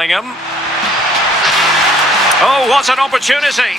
Bellingham. Oh, what an opportunity!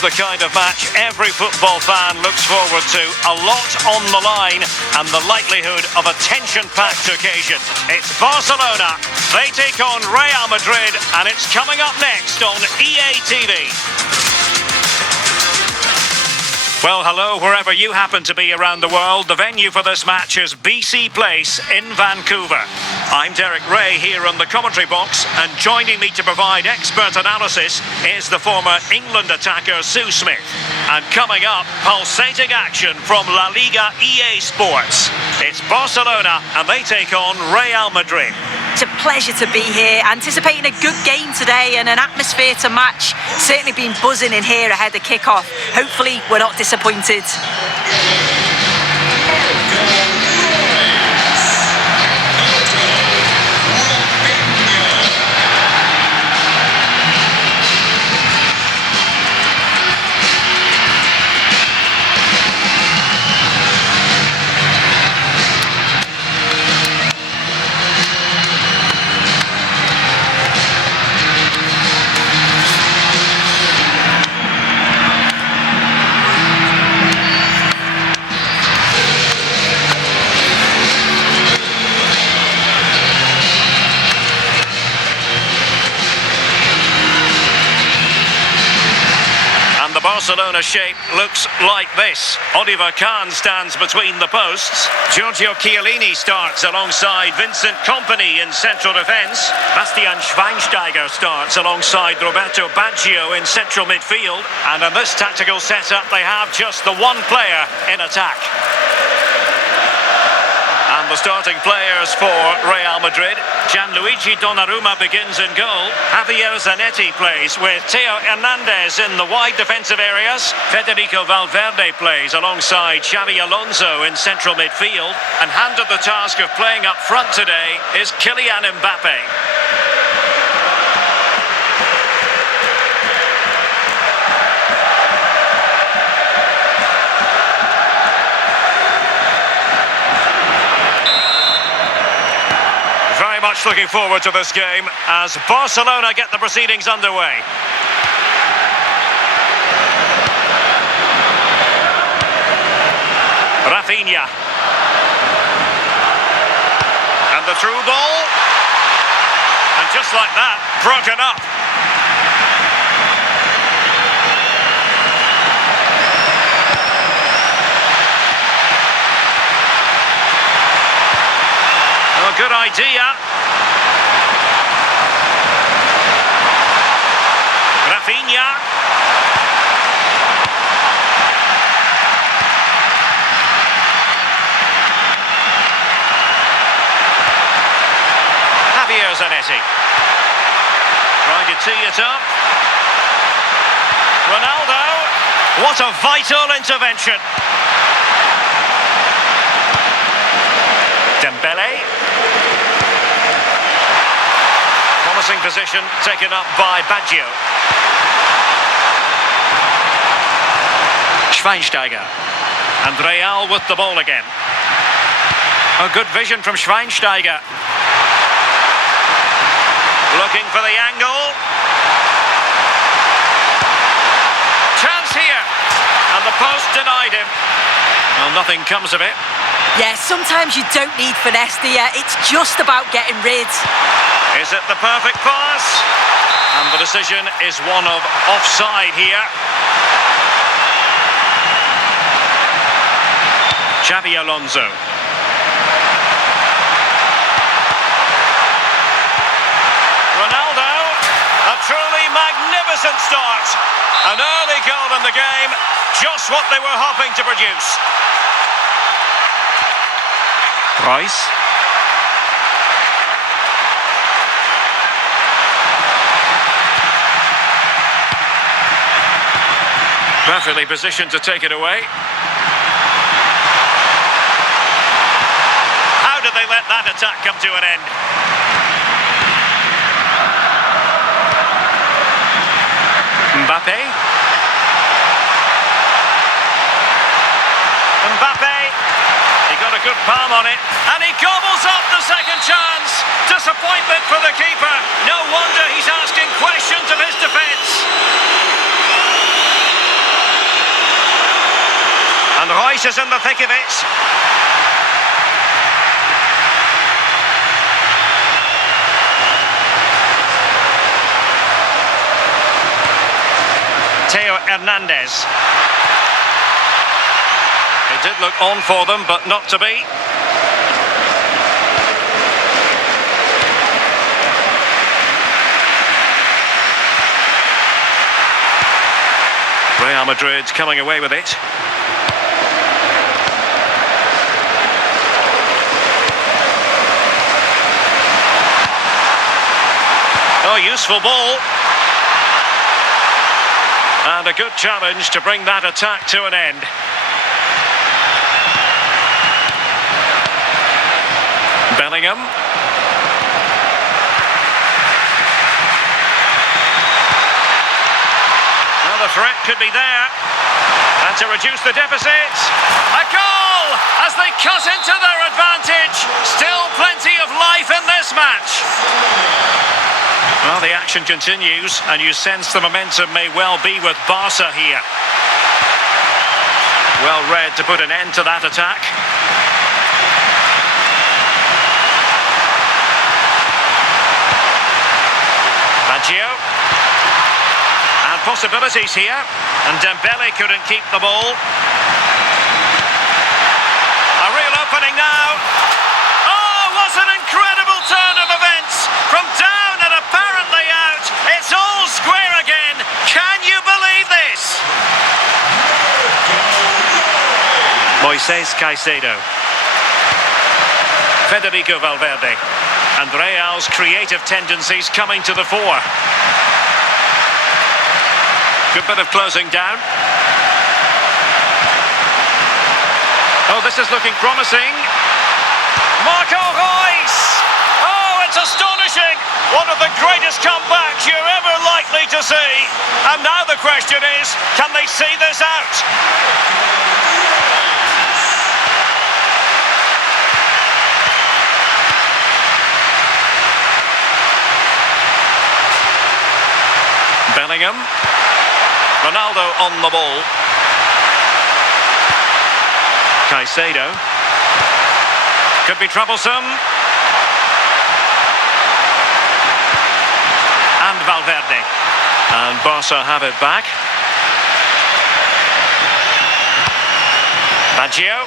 The kind of match every football fan looks forward to. A lot on the line and the likelihood of a tension-packed occasion. It's Barcelona. They take on Real Madrid, and it's coming up next on EA TV. Well, hello, wherever you happen to be around the world. The venue for this match is BC Place in Vancouver. I'm Derek Ray here on the commentary box, and joining me to provide expert analysis is the former England attacker Sue Smith. And coming up, pulsating action from La Liga EA Sports. It's Barcelona, and they take on Real Madrid. It's a pleasure to be here, anticipating a good game today and an atmosphere to match. Certainly been buzzing in here ahead of kick-off. Hopefully we're not disappointed. Barcelona shape looks like this. Oliver Kahn stands between the posts. Giorgio Chiellini starts alongside Vincent Kompany in central defence. Bastian Schweinsteiger starts alongside Roberto Baggio in central midfield. And in this tactical setup, they have just the one player in attack. And the starting players for Real Madrid. Gianluigi Donnarumma begins in goal. Javier Zanetti plays with Theo Hernandez in the wide defensive areas. Federico Valverde plays alongside Xabi Alonso in central midfield. And handed the task of playing up front today is Kylian Mbappé. Much looking forward to this game as Barcelona get the proceedings underway. Rafinha. And the through ball. And just like that, broken up. Oh, good idea. Rafinha. Javier Zanetti. Trying to tee it up. Ronaldo. What a vital intervention. Dembele. Promising position taken up by Baggio. Schweinsteiger. And Real with the ball again. A good vision from Schweinsteiger. Looking for the angle. Chance here. And the post denied him. Well, nothing comes of it. Yeah, sometimes you don't need finesse, do you? It's just about getting rid. Is it the perfect pass? And the decision is one of offside here. Xabi Alonso. Ronaldo. A truly magnificent start. An early goal in the game. Just what they were hoping to produce. Reus. Perfectly positioned to take it away. How did they let that attack come to an end? Mbappé. Mbappé. He got a good palm on it. And he gobbles up the second chance. Disappointment for the keeper. No wonder he's asking questions of his defence. And Reus is in the thick of it. Theo Hernandez. It did look on for them, but not to be. Real Madrid coming away with it. Oh, useful ball. And a good challenge to bring that attack to an end. Bellingham. Well, the threat could be there. And to reduce the deficit, a goal as they cut into their advantage. Still plenty of life in this match. Well, the action continues, and you sense the momentum may well be with Barca here. Well read to put an end to that attack. And possibilities here, and Dembele couldn't keep the ball. A real opening now. Oh, what an incredible turn of events! From down and apparently out, it's all square again. Can you believe this? Moises Caicedo. Federico Valverde. And Real's creative tendencies coming to the fore. Good bit of closing down. Oh, this is looking promising. Marco Reus! Oh, it's astonishing! One of the greatest comebacks you're ever likely to see. And now the question is, can they see this out? Bellingham. Ronaldo on the ball. Caicedo. Could be troublesome. And Valverde. And Barca have it back. Baggio.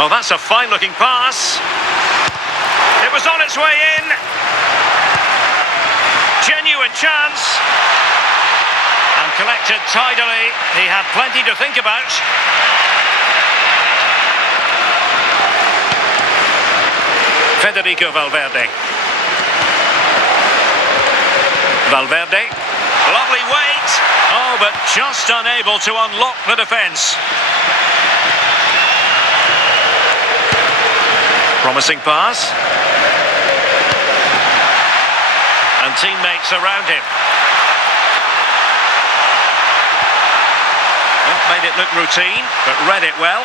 Oh, that's a fine-looking pass. It was on its way in. Genuine chance. And collected tidily. He had plenty to think about. Federico Valverde. Valverde. Lovely weight. Oh, but just unable to unlock the defence. Promising pass. And teammates around him. Well, made it look routine, but read it well.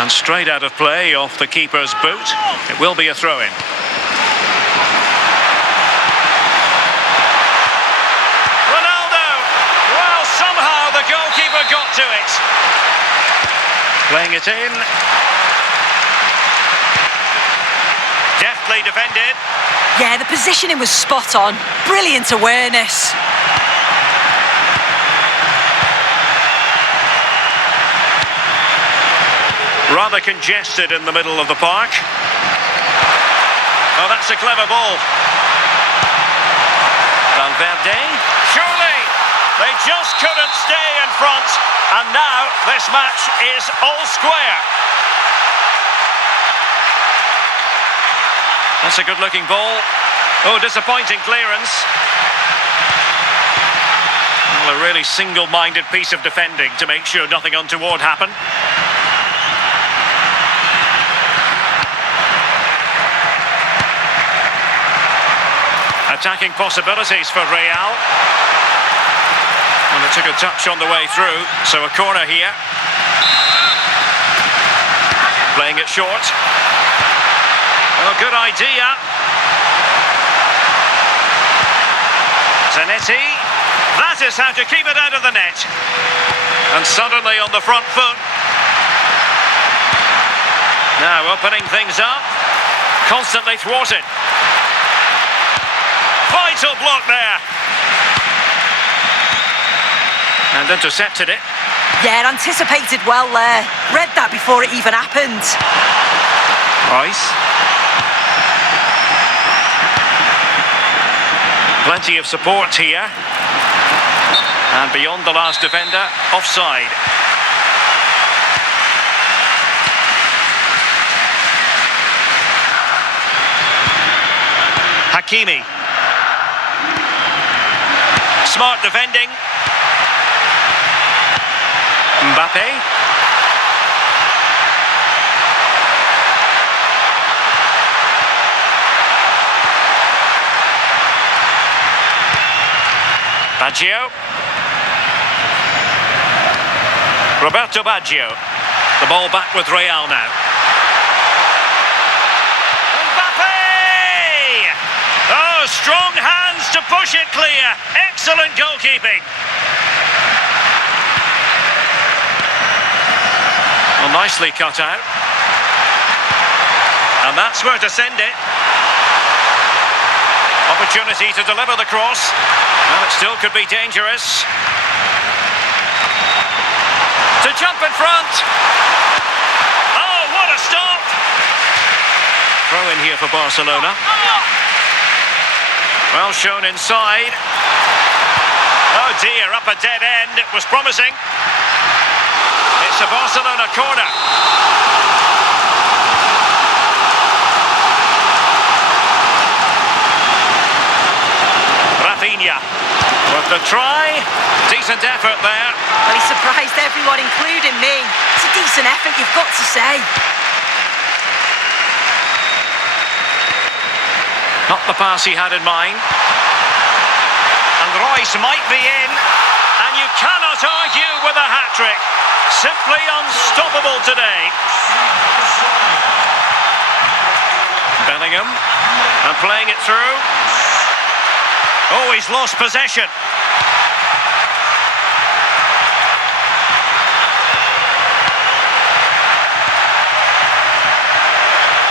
And straight out of play off the keeper's boot. It will be a throw-in. Ronaldo! Well, somehow the goalkeeper got to it. Playing it in. Deftly defended. Yeah, the positioning was spot on. Brilliant awareness. Rather congested in the middle of the park. Oh, that's a clever ball. Valverde. Surely they just couldn't stay in front. And now this match is all square. That's a good-looking ball. Oh, disappointing clearance. Well, a really single-minded piece of defending to make sure nothing untoward happened. attacking possibilities for Real. And it took a touch on the way through, so a corner here. Playing it short. Well, good idea. Zanetti. That is how to keep it out of the net. And suddenly on the front foot. Now opening things up. Constantly thwarted. Vital block there. And intercepted it. Yeah, anticipated well there. Read that before it even happened. Reus. Plenty of support here. And beyond the last defender, offside. Hakimi. Smart defending. Mbappé. Baggio. Roberto Baggio. The ball back with Real now. Mbappé! Oh, strong hands to push it clear. Excellent goalkeeping. Well, nicely cut out. And that's where to send it. Opportunity to deliver the cross. Well, it still could be dangerous. To jump in front. Oh, what a stop! Throw in here for Barcelona. Well shown inside. Oh dear, up a dead end. It was promising. It's a Barcelona corner. Rafinha with the try. Decent effort there. Well, he surprised everyone, including me. It's a decent effort, you've got to say. Not the pass he had in mind. And Reus might be in. And you cannot argue with a hat-trick. Simply unstoppable today. Bellingham. And playing it through. Oh, he's lost possession.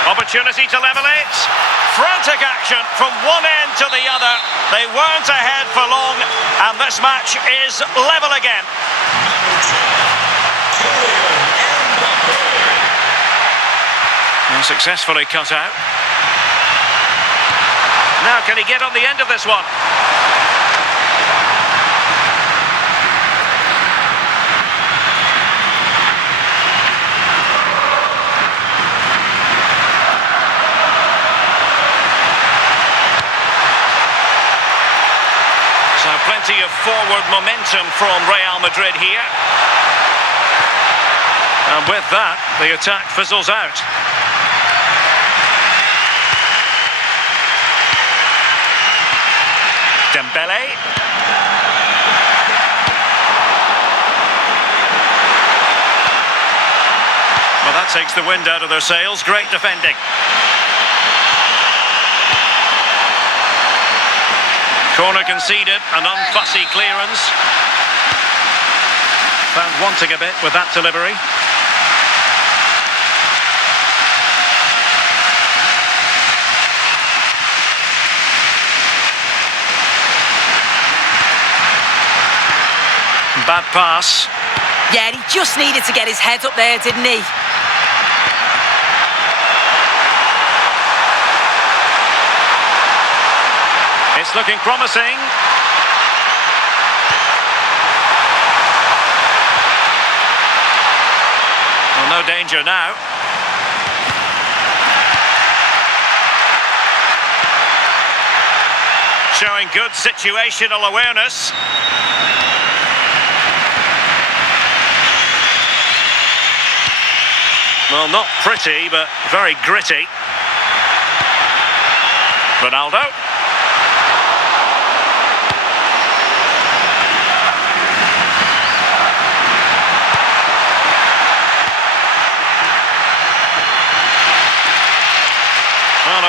Opportunity to level it. Frantic action from one end to the other. They weren't ahead for long, and this match is level again. And successfully cut out. Now can he get on the end of this one? So plenty of forward momentum from Real Madrid here. And with that, the attack fizzles out. Dembele. Well, that takes the wind out of their sails. Great defending. Corner conceded, an unfussy clearance. Found wanting a bit with that delivery. Bad pass. Yeah, he just needed to get his head up there, didn't he? It's looking promising. Well, no danger now. Showing good situational awareness. Well, not pretty, but very gritty. Ronaldo.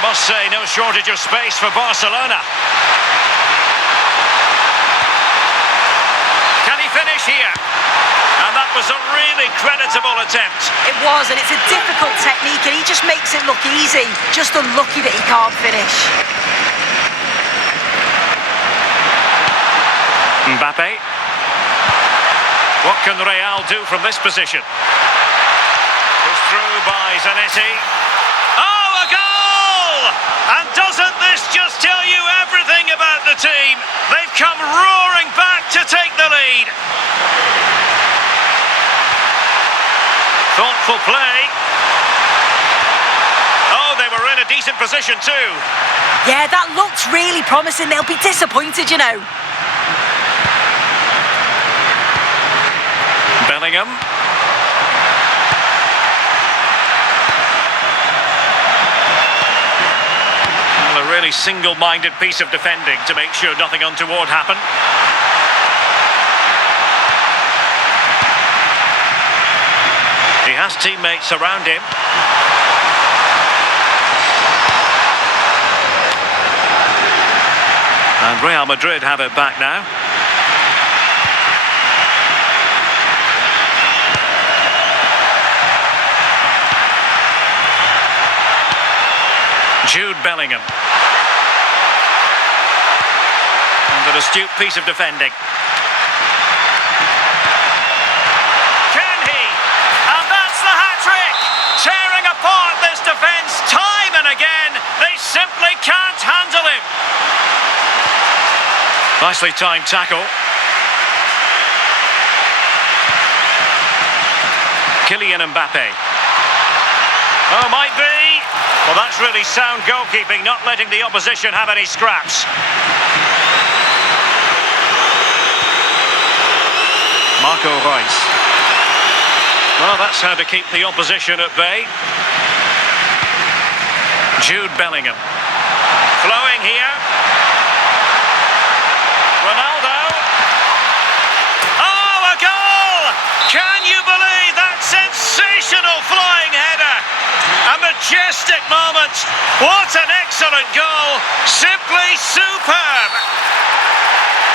I must say, no shortage of space for Barcelona. Can he finish here? And that was a really creditable attempt. It was, and it's a difficult technique, and he just makes it look easy. Just unlucky that he can't finish. Mbappe. What can Real do from this position? Pushed through by Zanetti. Oh, a goal! And doesn't this just tell you everything about the team? They've come roaring back to take the lead. Thoughtful play. Oh, they were in a decent position too. Yeah, that looks really promising. They'll be disappointed, you know. Bellingham. Well, a really single-minded piece of defending to make sure nothing untoward happened. He has teammates around him. And Real Madrid have it back now. Jude Bellingham. And an astute piece of defending. Can he? And that's the hat-trick! Tearing apart this defence time and again. They simply can't handle him. Nicely timed tackle. Kylian Mbappé. Oh, might be. Well, that's really sound goalkeeping, not letting the opposition have any scraps. Reus. Well, that's how to keep the opposition at bay. Jude Bellingham. Flowing here. Ronaldo. Oh, a goal! Can you believe that sensational flying header? A majestic moment. What an excellent goal. Simply superb.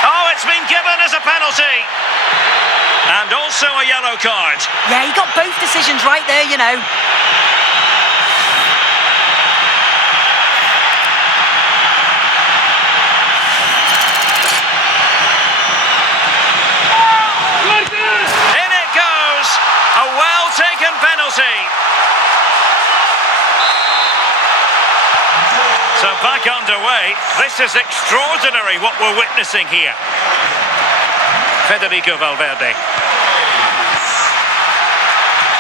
Oh, it's been given as a penalty. And also a yellow card. Yeah, he got both decisions right there, you know. In it goes. A well-taken penalty. So back underway. This is extraordinary what we're witnessing here. Federico Valverde.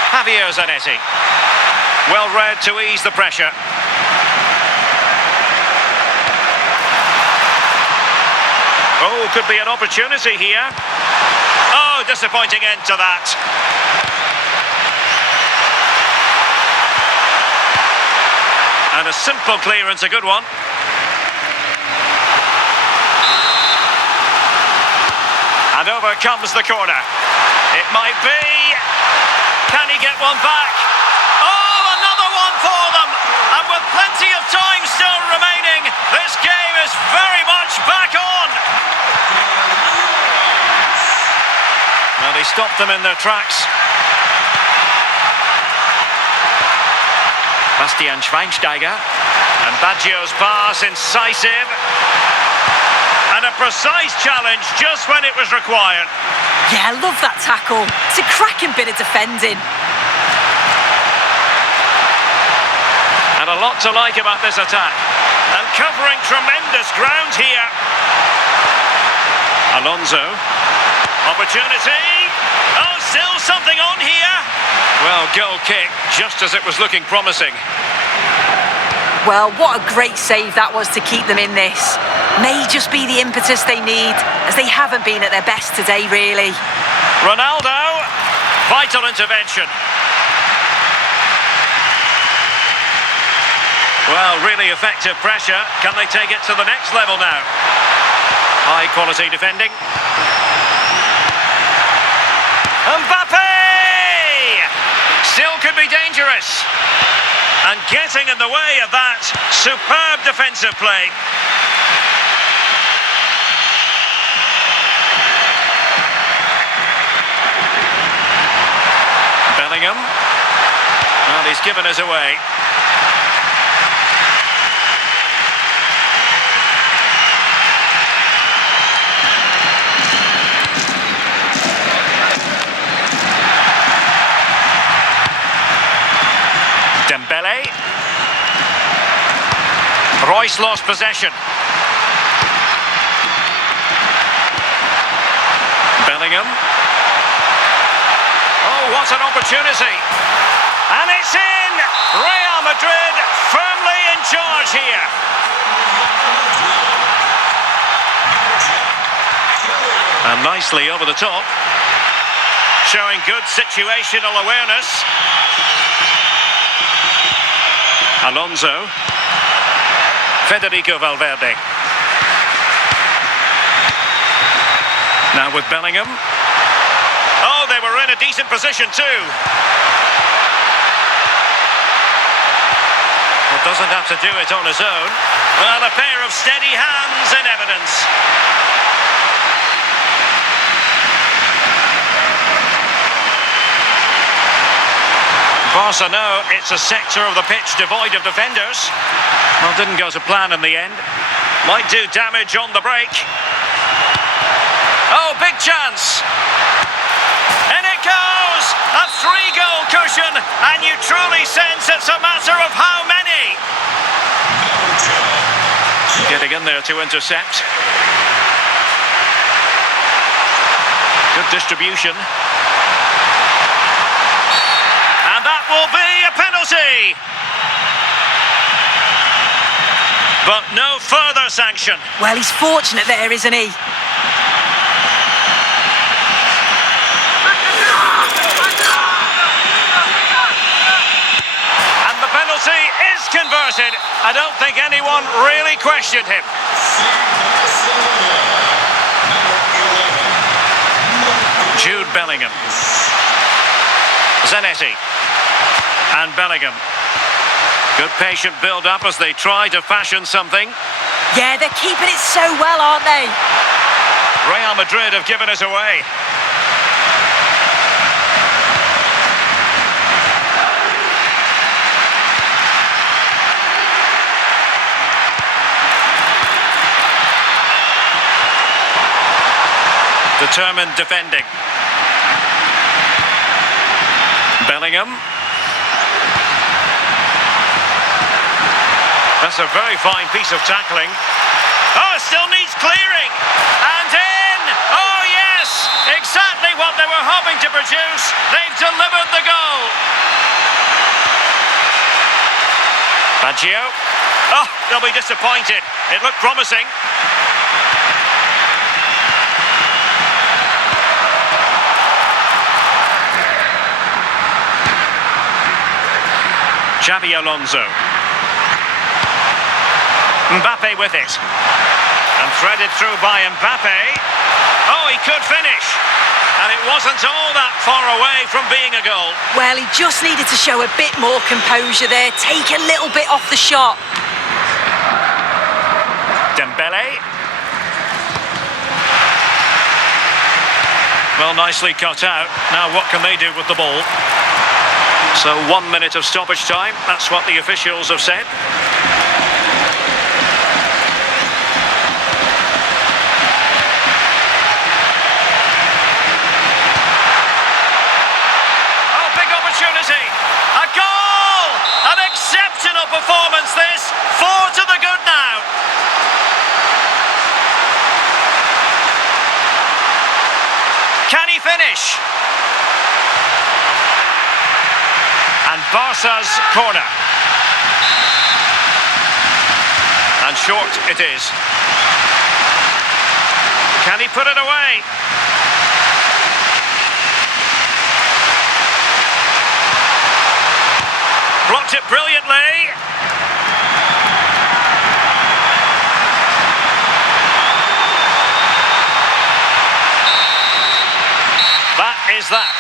Javier Zanetti. Well read to ease the pressure. Oh, could be an opportunity here. Oh, disappointing end to that. And a simple clearance, a good one. And over comes the corner. It might be. Can he get one back? Oh, another one for them. And with plenty of time still remaining, this game is very much back on. Well, they stopped them in their tracks. Bastian Schweinsteiger. And Baggio's pass, incisive. And a precise challenge just when it was required. Yeah, I love that tackle. It's a cracking bit of defending. And a lot to like about this attack. And covering tremendous ground here. Alonso. Opportunity. Oh, still something on here. Well, goal kick, just as it was looking promising. Well, what a great save that was to keep them in this. May just be the impetus they need, as they haven't been at their best today, really. Ronaldo. Vital intervention. Well, really effective pressure. Can they take it to the next level now? High quality defending. Mbappe! Still could be dangerous. And getting in the way of that superb defensive play. Bellingham. Well, he's given us away. Dembele. Reus lost possession. Bellingham. Oh, what an opportunity. And it's in! Real Madrid firmly in charge here. And nicely over the top. Showing good situational awareness. Alonso. Federico Valverde. Now with Bellingham. Oh, they were in a decent position too. Well, doesn't have to do it on his own. Well, a pair of steady hands in evidence. Barca know it's a sector of the pitch devoid of defenders. Well, didn't go to plan in the end. Might do damage on the break. Oh, big chance. And it goes! A 3-goal cushion, and you truly sense it's a matter of how many. Getting in there to intercept. Good distribution. And that will be a penalty. But no further sanction. Well, he's fortunate there, isn't he? Is converted. I don't think anyone really questioned him. Jude Bellingham. Zanetti. And Bellingham. Good patient build-up as they try to fashion something. Yeah, they're keeping it so well, aren't they? Real Madrid have given us away. Determined defending. Bellingham. That's a very fine piece of tackling. Oh, it still needs clearing. And in! Oh, yes! Exactly what they were hoping to produce. They've delivered the goal. Baggio. Oh, they'll be disappointed. It looked promising. Xabi Alonso. Mbappe with it. And threaded through by Mbappe. Oh, he could finish. And it wasn't all that far away from being a goal. Well, he just needed to show a bit more composure there. Take a little bit off the shot. Dembele. Well, nicely cut out. Now what can they do with the ball? So 1 minute of stoppage time, that's what the officials have said. Oh, big opportunity! A goal! An exceptional performance this! 4 to the good now! Can he finish? And Barca's corner. And short it is. Can he put it away? Blocked it brilliantly. That is that.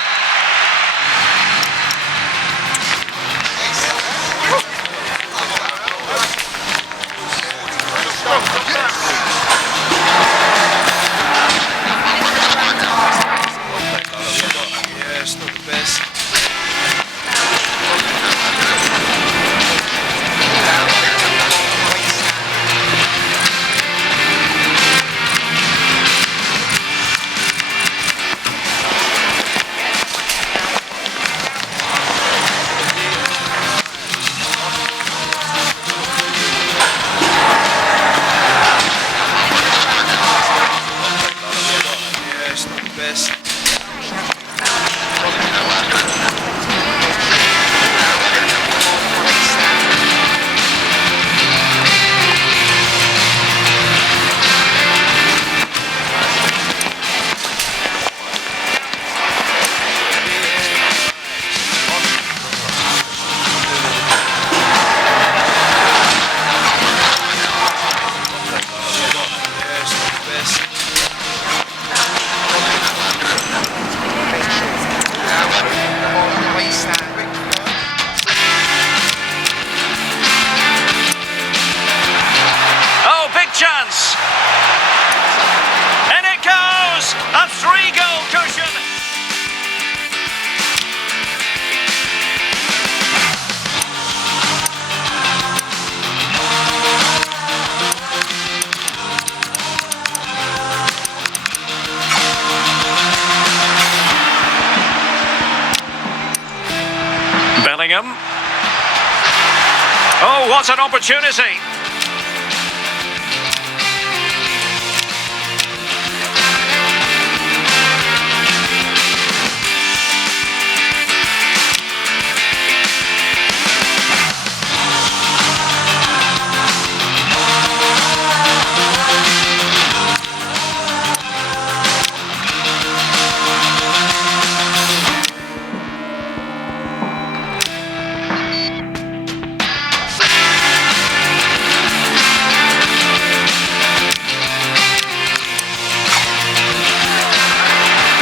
Oh, what an opportunity!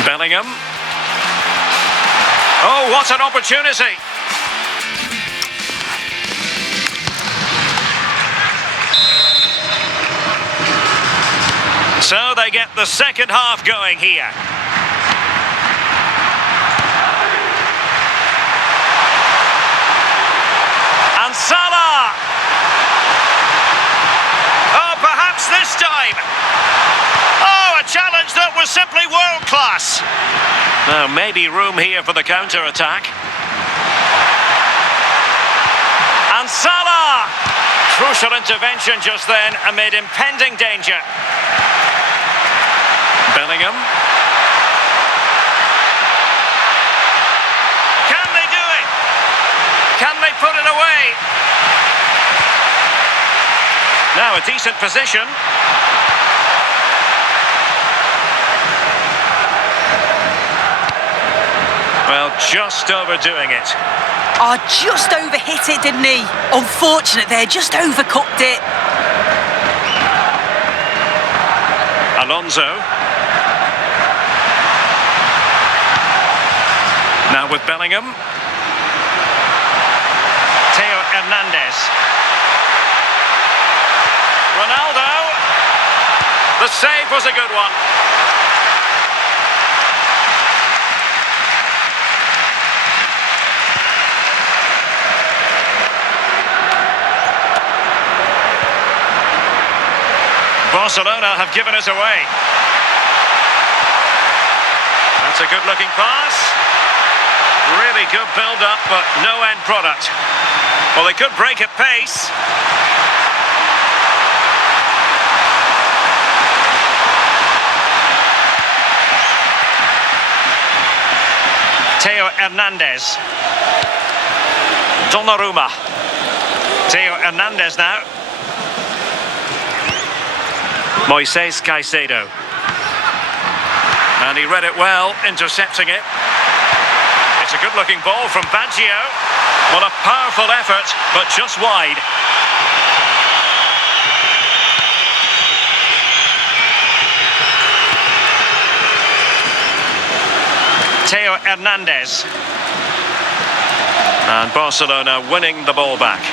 Bellingham. Oh, what an opportunity! So they get the second half going here. And Salah! Oh, perhaps this time! Oh, a challenge that was simply world-class! Now, maybe room here for the counter-attack. And Salah! Crucial intervention just then amid impending danger. Bellingham. Can they do it? Can they put it away? Now a decent position. Well, just overdoing it. Oh, just overhit it, didn't he? Unfortunate there, just overcooked it. Alonso. Now with Bellingham. Theo Hernandez. Ronaldo. The save was a good one. Barcelona have given us away. That's a good-looking pass. Really good build-up, but no end product. Well, they could break at pace. Theo Hernandez. Donnarumma. Theo Hernandez now. Moises Caicedo. And he read it well, intercepting it. It's a good-looking ball from Baggio. Well, a powerful effort, but just wide. Theo Hernandez. And Barcelona winning the ball back.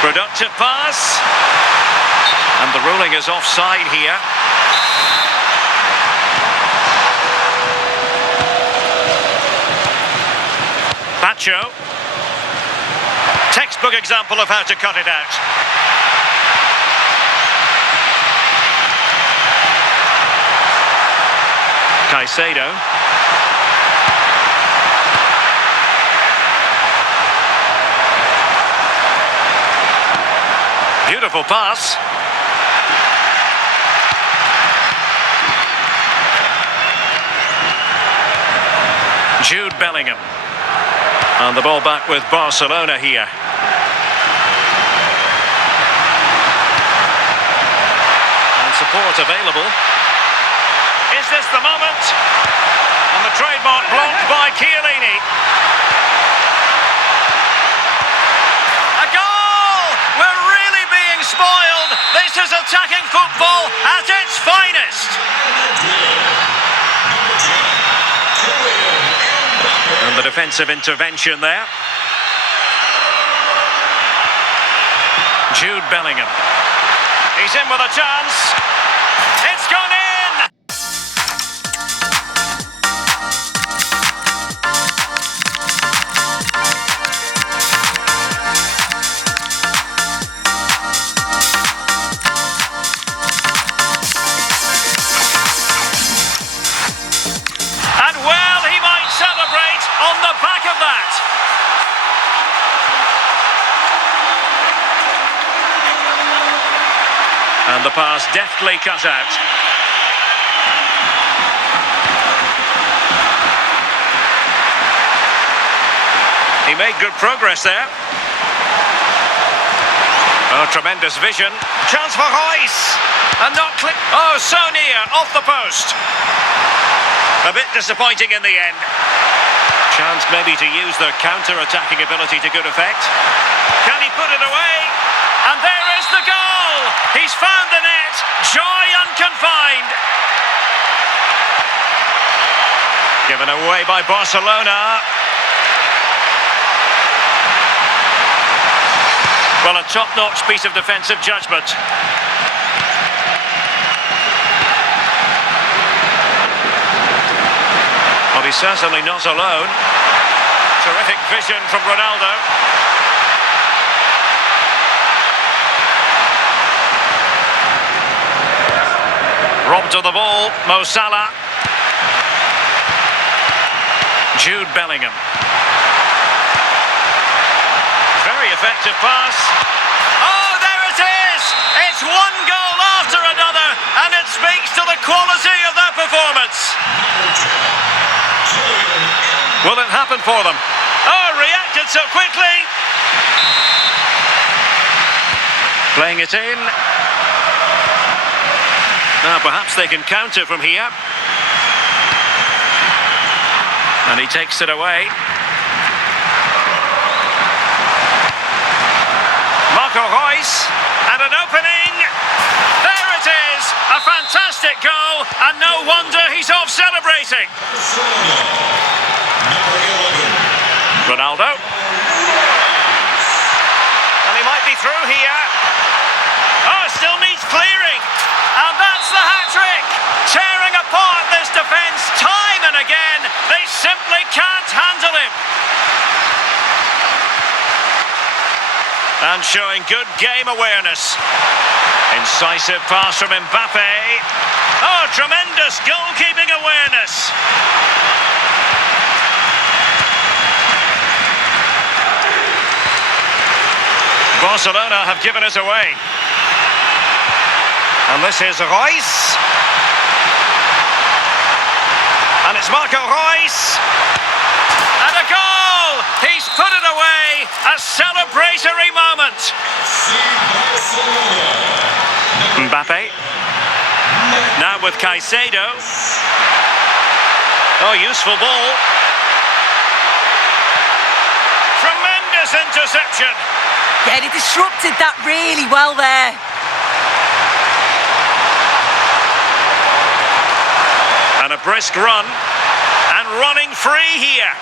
Productive pass. And the ruling is offside here. Baggio. Textbook example of how to cut it out. Caicedo. Beautiful pass. Jude Bellingham. And the ball back with Barcelona here. And support available. Is this the moment? And the trademark blocked by Kylian. A goal! We're really being spoiled. This is attacking football at its finest. And the defensive intervention there. Jude Bellingham. He's in with a chance. It's gone in! And well, he might celebrate on the back of that. And the pass deftly cut out. He made good progress there. Oh, tremendous vision. Chance for Reus. And not click. Oh, so near. Off the post. A bit disappointing in the end. Chance maybe to use their counter-attacking ability to good effect. Can he put it away? And there is the goal. He's found the net. Joy unconfined. Given away by Barcelona. Well, a top-notch piece of defensive judgment. Well, he's certainly not alone. Terrific vision from Ronaldo. Robbed of the ball, Mo Salah. Jude Bellingham. Very effective pass. Oh, there it is! It's one goal after another, and it speaks to the quality of that performance. Will it happen for them? Oh, reacted so quickly. Playing it in. Now perhaps they can counter from here. And he takes it away. Reus, and an opening. There it is, a fantastic goal, and no wonder he's off celebrating. Ronaldo. And he might be through here. Oh, still needs clearing. And that's the hat-trick. Tearing apart this defence time and again. They simply can't handle him. And showing good game awareness. Incisive pass from Mbappé. Oh, tremendous goalkeeping awareness. Barcelona have given it away. And this is Reus. And it's Marco Reus. And a goal! He's put it away! A celebratory moment! Mbappé. Now with Caicedo. Oh, useful ball. Tremendous interception! Yeah, he disrupted that really well there. And a brisk run. And running free here.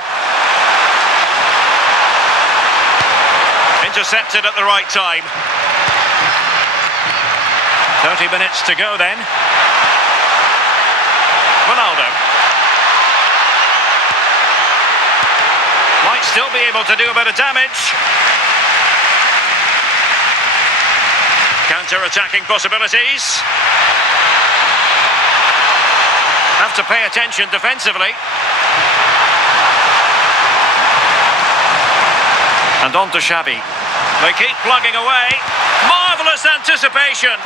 Intercepted at the right time. 30 minutes to go then. Ronaldo. Might still be able to do a bit of damage. Counter-attacking possibilities. Have to pay attention defensively. And on to Xavi. They keep plugging away. Marvellous anticipation.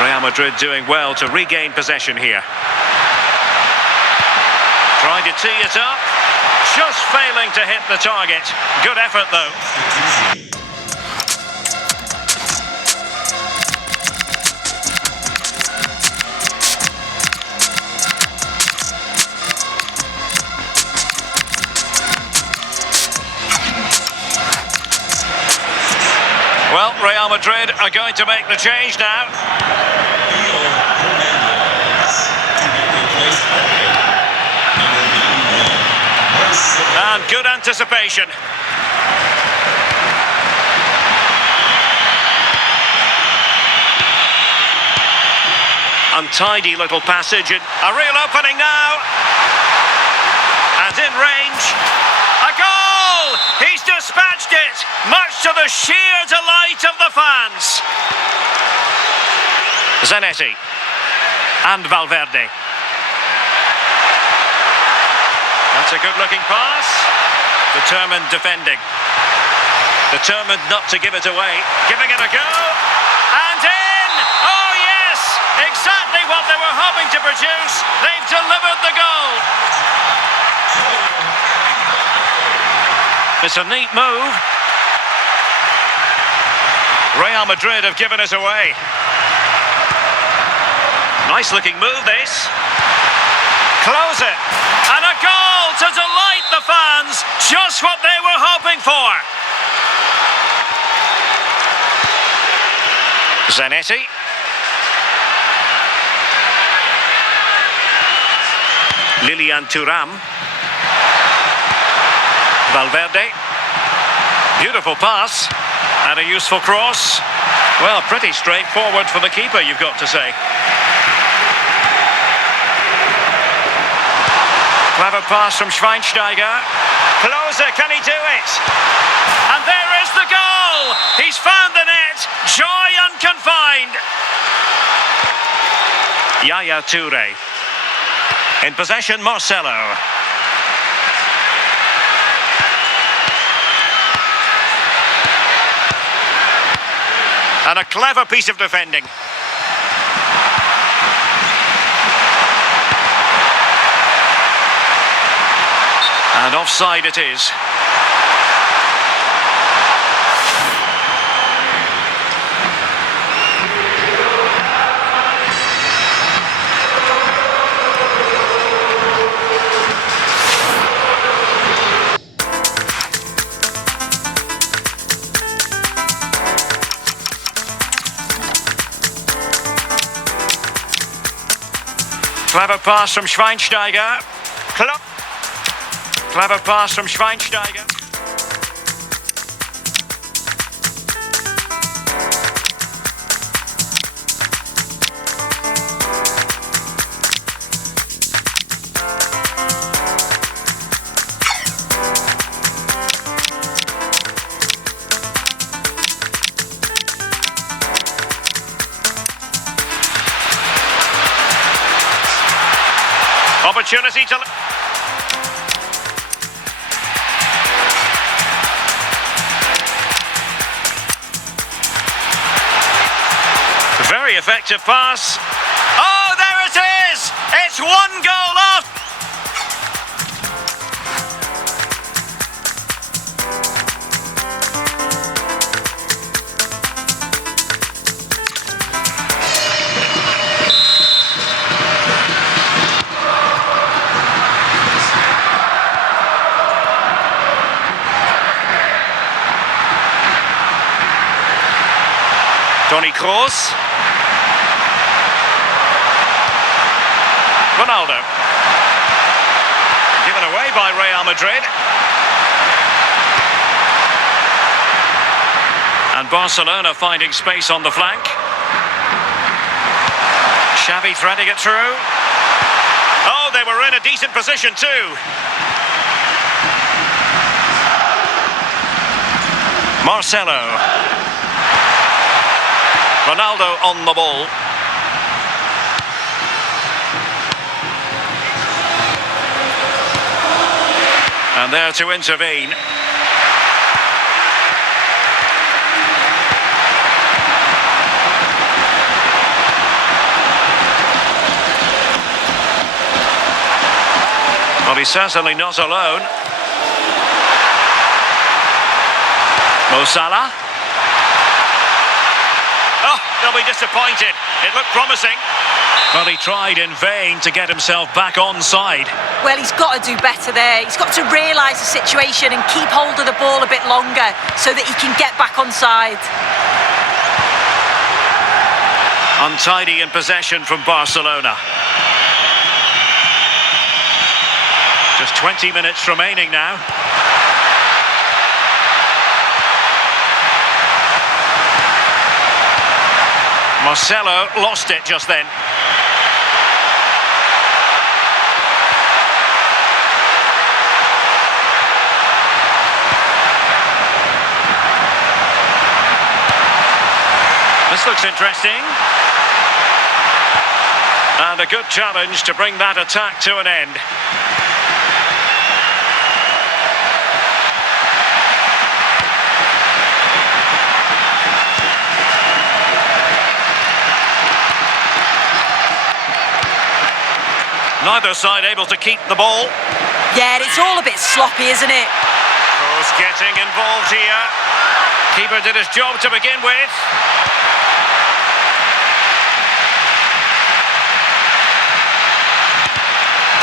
Real Madrid doing well to regain possession here. Trying to tee it up. Just failing to hit the target. Good effort though. Well, Real Madrid are going to make the change now. And good anticipation. Untidy little passage and a real opening now. And in range. A goal! He's dispatched it, much to the sheer delight of the fans. Zanetti and Valverde. That's a good-looking pass. Determined defending. Determined not to give it away. Giving it a go. And in! Oh yes! Exactly what they were hoping to produce. They've delivered the goal. It's a neat move. Real Madrid have given it away. Nice looking move this. Close it. And a goal to delight the fans. Just what they were hoping for. Zanetti. Lilian Thuram. Valverde. Beautiful pass. And a useful cross. Well, pretty straightforward for the keeper, you've got to say. Clever pass from Schweinsteiger. Closer, can he do it? And there is the goal! He's found the net. Joy unconfined. Yaya Toure. In possession, Marcelo. And a clever piece of defending. And offside it is. Clever pass from Schweinsteiger. Clever pass from Schweinsteiger. Opportunity to... Very effective pass. Oh, there it is! It's one goal off! Toni Kroos. Ronaldo. Given away by Real Madrid. And Barcelona finding space on the flank. Xavi threading it through. Oh, they were in a decent position too. Marcelo. Ronaldo on the ball. And there to intervene. Well, he's certainly not alone. Mo Salah. Oh, they'll be disappointed. It looked promising. Well, he tried in vain to get himself back onside. Well, he's got to do better there. He's got to realise the situation and keep hold of the ball a bit longer so that he can get back onside. Untidy in possession from Barcelona. Just 20 minutes remaining now. Marcelo lost it just then. This looks interesting. And a good challenge to bring that attack to an end. Neither side able to keep the ball. Yeah, it's all a bit sloppy, isn't it? Rose getting involved here. Keeper did his job to begin with.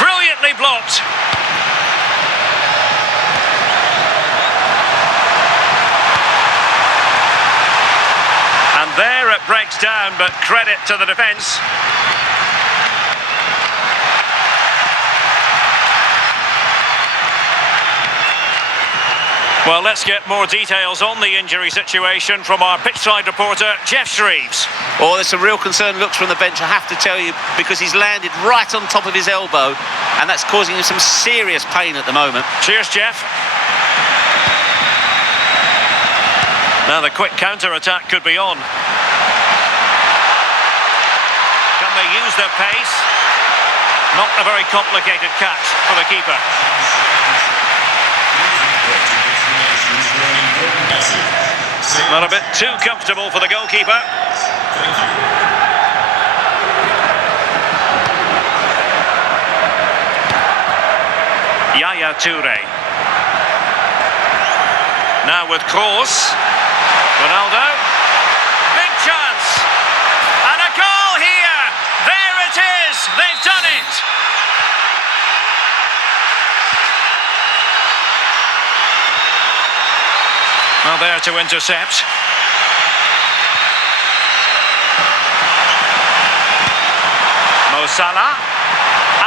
Brilliantly blocked. And there it breaks down, but credit to the defence. Well, let's get more details on the injury situation from our pitchside reporter, Jeff Shreves. Oh, there's some real concerned looks from the bench, I have to tell you, because he's landed right on top of his elbow, and that's causing him some serious pain at the moment. Cheers, Jeff. Now the quick counter-attack could be on. Can they use their pace? Not a very complicated catch for the keeper. Not a bit too comfortable for the goalkeeper. Yaya Toure. Now with Kroos. Ronaldo. Big chance. And a goal here. There it is. They've done it. Well, there to intercept. Mo Salah.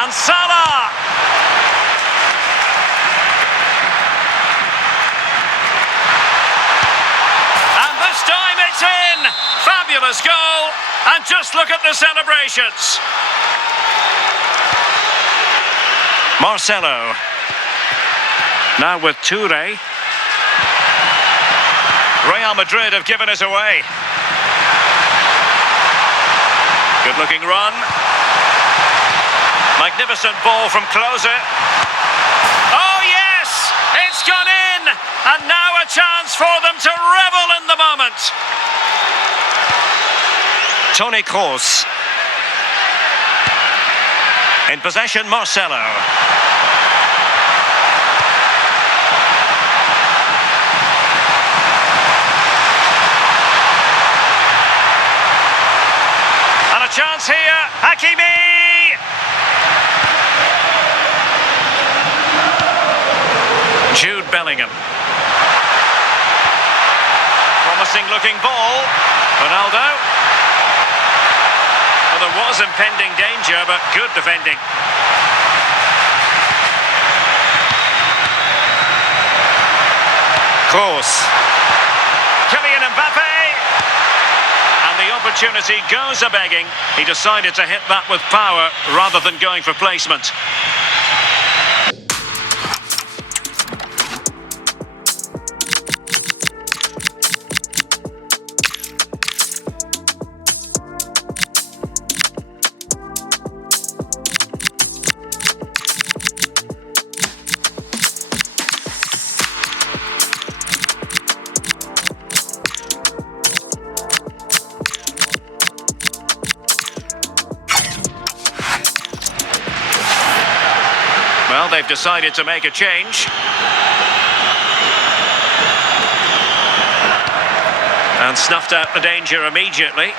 And Salah! And this time it's in! Fabulous goal! And just look at the celebrations. Marcelo. Now with Toure. Real Madrid have given us away. Good looking run. Magnificent ball from closer. Oh yes! It's gone in! And now a chance for them to revel in the moment. Toni Kroos. In possession, Marcelo. Chance here, Hakimi! Jude Bellingham. Promising looking ball. Ronaldo. Well, there was impending danger, but good defending. Kroos. Kylian Mbappé. The opportunity goes a-begging. He decided to hit that with power rather than going for placement. Well, they've decided to make a change. And snuffed out the danger immediately.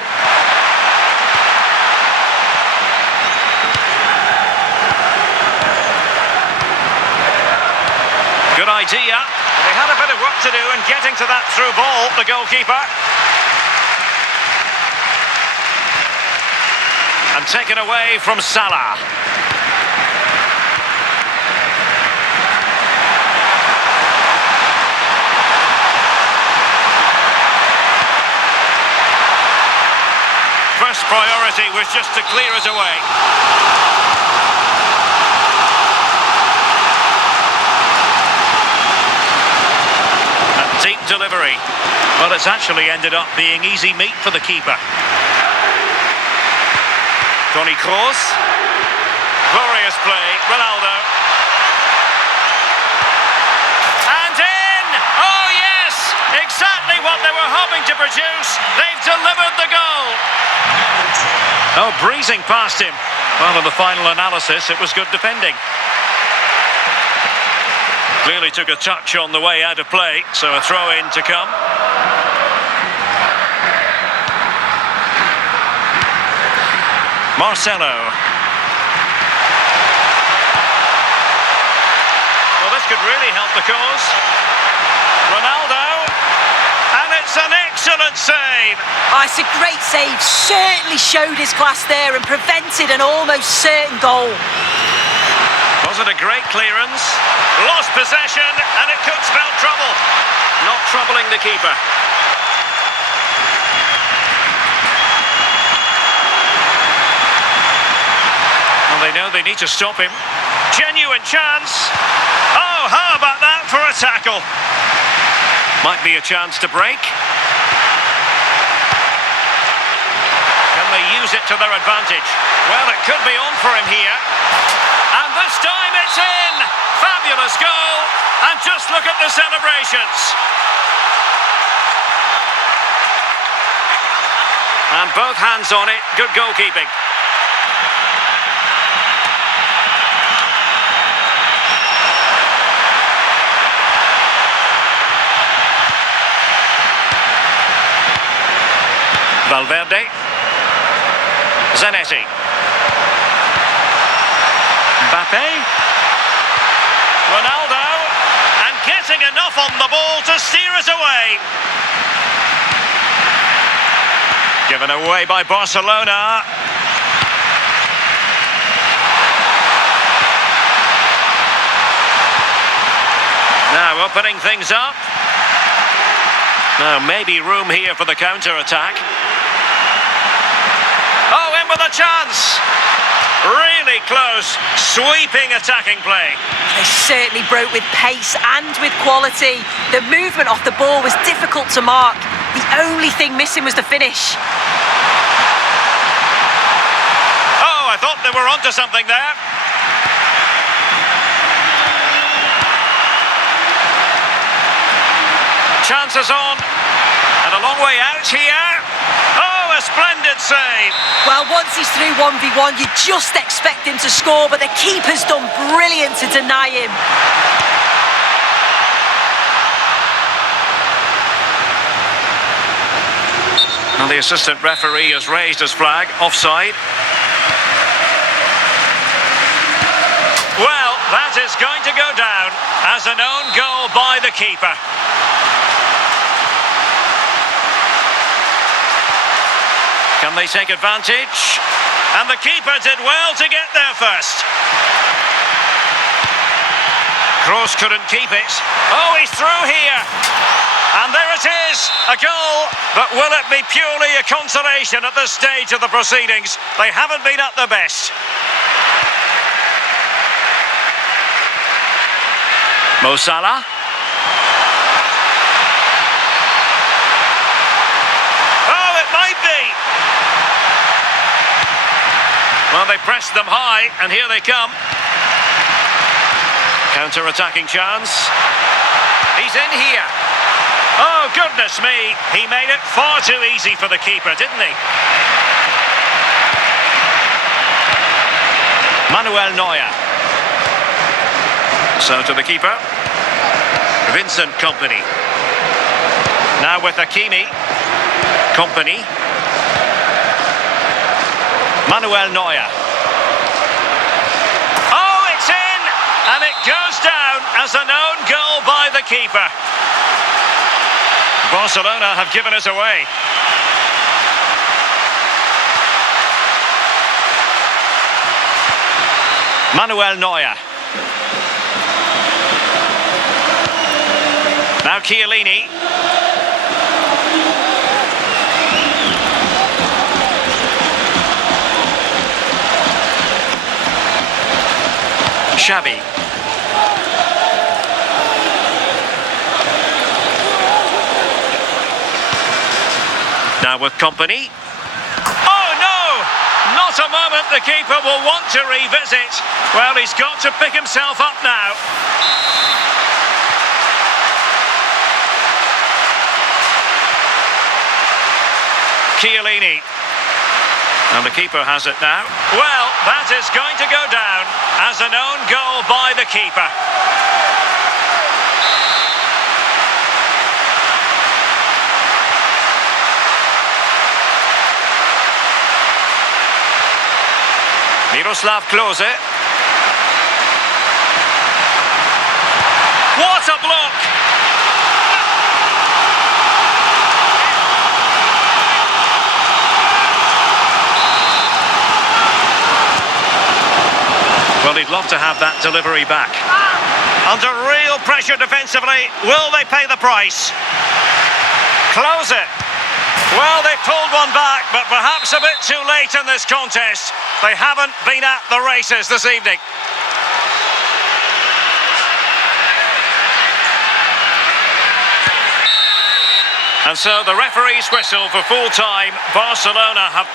Good idea. They had a bit of work to do in getting to that through ball, the goalkeeper. And taken away from Salah. First priority was just to clear it away. A deep delivery. Well, it's actually ended up being easy meat for the keeper. Toni Kroos. Glorious play. Ronaldo. And in! Oh yes! Exactly what they were hoping to produce. They've delivered the goal. Oh, breezing past him. Well, in the final analysis, it was good defending. Clearly took a touch on the way out of play, so a throw-in to come. Marcelo. Well, this could really help the cause. Ronaldo. And it's an excellent save. Oh, it's a great save. Certainly showed his class there and prevented an almost certain goal. Was it a great clearance? Lost possession, and it could spell trouble. Not troubling the keeper. Well, they know they need to stop him. Genuine chance. Oh, how about that for a tackle? Might be a chance to break. Can they use it to their advantage? Well, it could be on for him here. And this time it's in! Fabulous goal! And just look at the celebrations. And both hands on it. Good goalkeeping. Valverde. Zanetti. Mbappé. Ronaldo. And getting enough on the ball to steer us away. Given away by Barcelona. Now opening things up. Now maybe room here for the counter-attack. Oh, in with a chance. Really close, sweeping attacking play. They certainly broke with pace and with quality. The movement off the ball was difficult to mark. The only thing missing was the finish. Oh, I thought they were onto something there. Chances on, and a long way out here. Oh, a splendid save. Well, once he's through 1v1, you just expect him to score, but the keeper's done brilliant to deny him. And the assistant referee has raised his flag, offside. Well, that is going to go down as an own goal by the keeper. Can they take advantage? And the keeper did well to get there first. Kroos couldn't keep it. Oh, he's through here. And there it is, a goal. But will it be purely a consolation at this stage of the proceedings? They haven't been at their best. Mo Salah. Oh, it might be. Well, they pressed them high, and here they come. Counter-attacking chance. He's in here. Oh, goodness me. He made it far too easy for the keeper, didn't he? Manuel Neuer. So to the keeper. Vincent Kompany. Now with Hakimi. Kompany. Manuel Neuer. Oh, it's in! And it goes down as an own goal by the keeper. Barcelona have given us away. Manuel Neuer. Now Kylian. Xavi. Now with Kompany. Oh no! Not a moment the keeper will want to revisit. Well, he's got to pick himself up now. Chiellini. And the keeper has it now. Well, that is going to go down as an own goal by the keeper. Miroslav Klose. What a block! Well, he'd love to have that delivery back. Under real pressure defensively, will they pay the price? Close it. Well, they pulled one back, but perhaps a bit too late in this contest. They haven't been at the races this evening. And so the referee's whistle for full time. Barcelona have...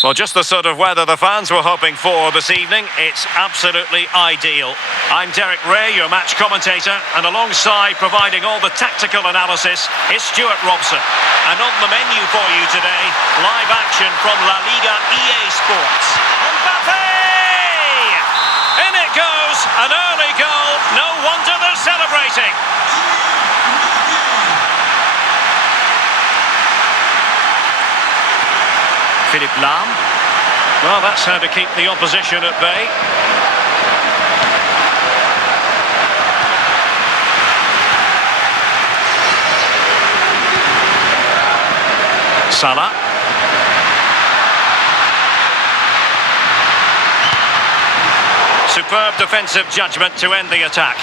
Well, just the sort of weather the fans were hoping for this evening. It's absolutely ideal. I'm Derek Ray, your match commentator, and alongside providing all the tactical analysis is Stuart Robson. And on the menu for you today, live action from La Liga EA Sports. Mbappé! In it goes, an early goal. No wonder they're celebrating. Philippe Lahm. Well, that's how to keep the opposition at bay. Salah. Superb defensive judgment to end the attack.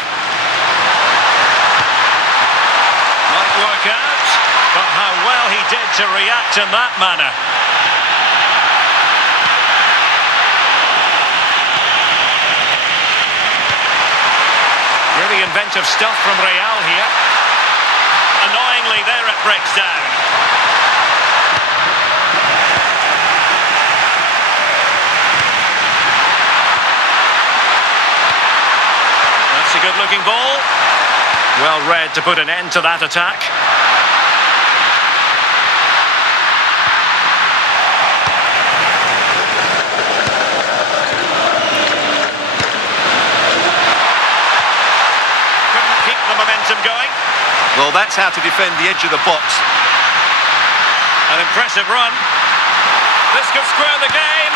Might work out, but how well he did to react in that manner. Really inventive stuff from Real here. Annoyingly, there it breaks down. That's a good-looking ball. Well read to put an end to that attack. Momentum going. Well, that's how to defend the edge of the box. An impressive run. This could square the game.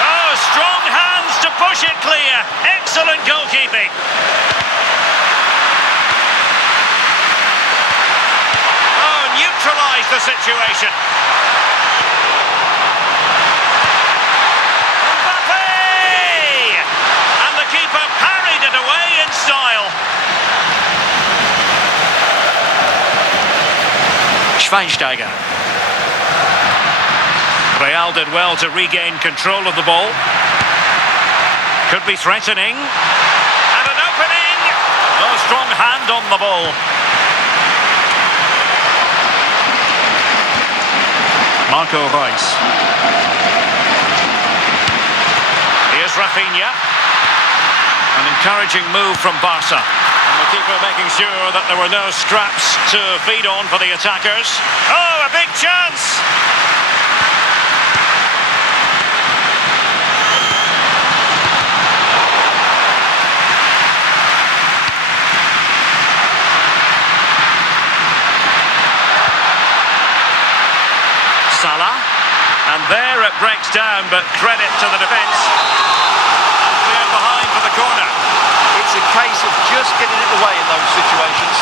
Oh, strong hands to push it clear. Excellent goalkeeping. Oh, neutralised the situation. Mbappé! And the keeper parried it away in style. Schweinsteiger. Real did well to regain control of the ball. Could be threatening. And an opening! Oh, strong hand on the ball. Marco Reus. Here's Rafinha. An encouraging move from Barca. And the keeper making sure that there were no scraps to feed on for the attackers. Oh, a big chance! Salah. And there it breaks down, but credit to the defence. Cleared behind for the corner. It's a case of just getting it away in those situations.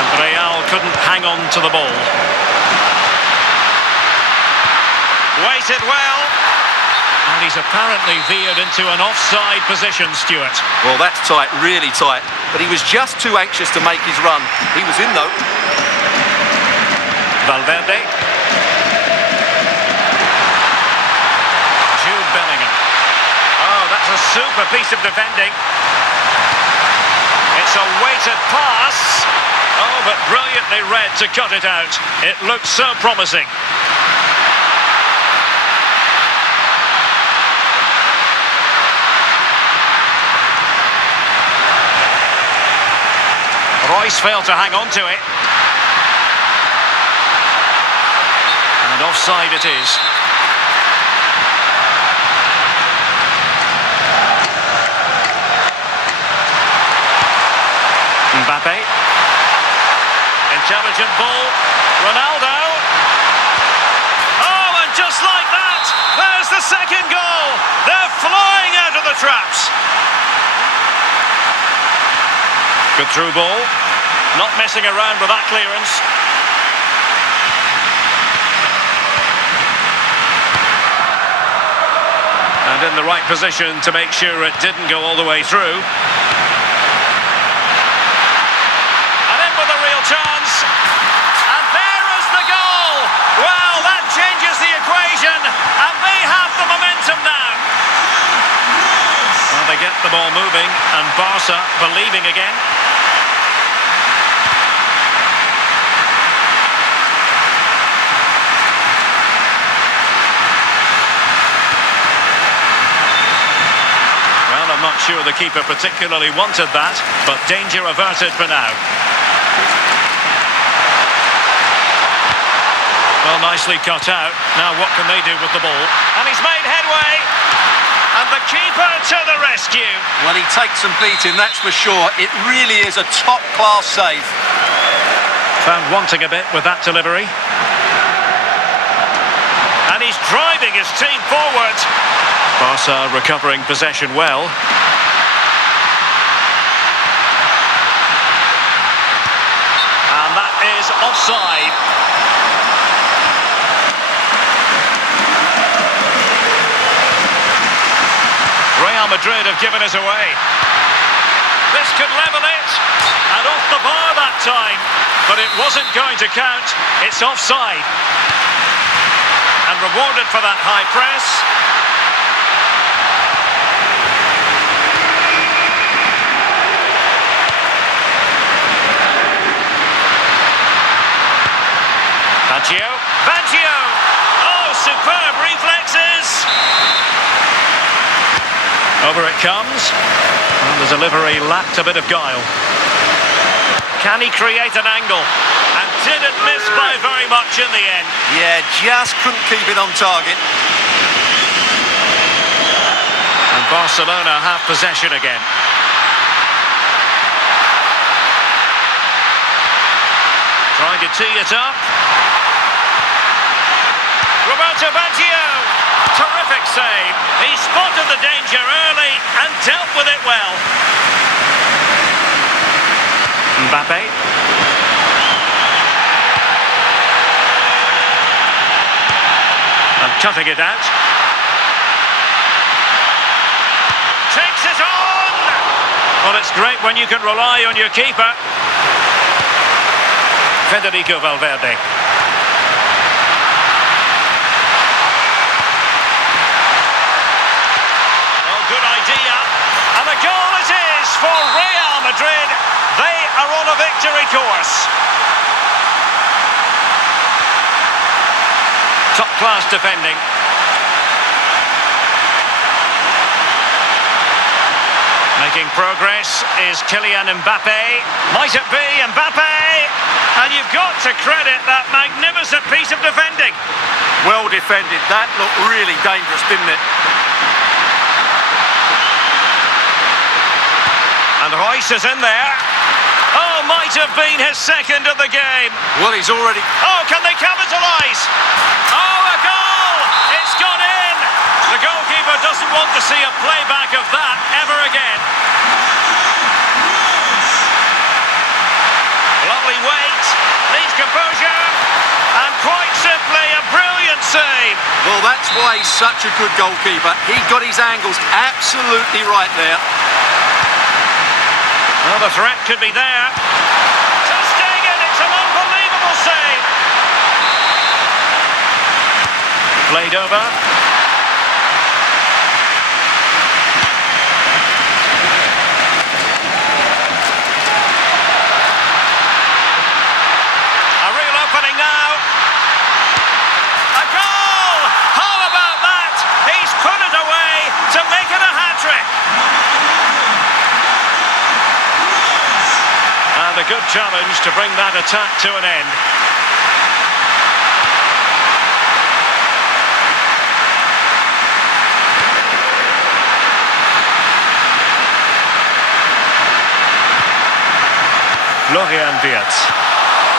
And Real couldn't hang on to the ball. Waited well. And he's apparently veered into an offside position, Stuart. Well, that's tight, really tight. But he was just too anxious to make his run. He was in, though. Valverde. Oh, that's a super piece of defending. It's a weighted pass. Oh, but brilliantly read to cut it out. It looks so promising. Reus. Reus failed to hang on to it. And offside it is. Mbappé. Intelligent ball. Ronaldo. Oh, and just like that, there's the second goal. They're flying out of the traps. Good through ball. Not messing around with that clearance. And in the right position to make sure it didn't go all the way through. And in with a real chance. And there is the goal. Well, that changes the equation. And they have the momentum now. Well, they get the ball moving. And Barca believing again. I'm not sure the keeper particularly wanted that, but danger averted for now. Well, nicely cut out. Now what can they do with the ball? And he's made headway. And the keeper to the rescue. Well, he takes some beating, that's for sure. It really is a top-class save. Found wanting a bit with that delivery. And he's driving his team forward. Barca recovering possession well. And that is offside. Real Madrid have given us away. This could level it. And off the bar that time. But it wasn't going to count. It's offside. And rewarded for that high press. Baggio! Oh, superb reflexes! Over it comes. Well, the delivery lacked a bit of guile. Can he create an angle? And didn't miss by very much in the end. Yeah, just couldn't keep it on target. And Barcelona have possession again. Trying to tee it up. Roberto Baggio, terrific save. He spotted the danger early and dealt with it well. Mbappé. And cutting it out. Takes it on! Well, it's great when you can rely on your keeper. Federico Valverde. And a goal it is for Real Madrid. They are on a victory course. Top-class defending. Making progress is Kylian Mbappé. Might it be Mbappé? And you've got to credit that magnificent piece of defending. Well defended. That looked really dangerous, didn't it? And Reus is in there. Oh, might have been his second of the game. Well, he's already... Oh, can they capitalise? Oh, a goal! It's gone in! The goalkeeper doesn't want to see a playback of that ever again. Lovely weight, needs composure, and quite simply a brilliant save. Well, that's why he's such a good goalkeeper. He got his angles absolutely right there. Well, the threat could be there. Ter Stegen, it's an unbelievable save. Played over. A real opening now. A goal! How about that? He's put it away to make it a hat-trick. The good challenge to bring that attack to an end. Florian Wirtz.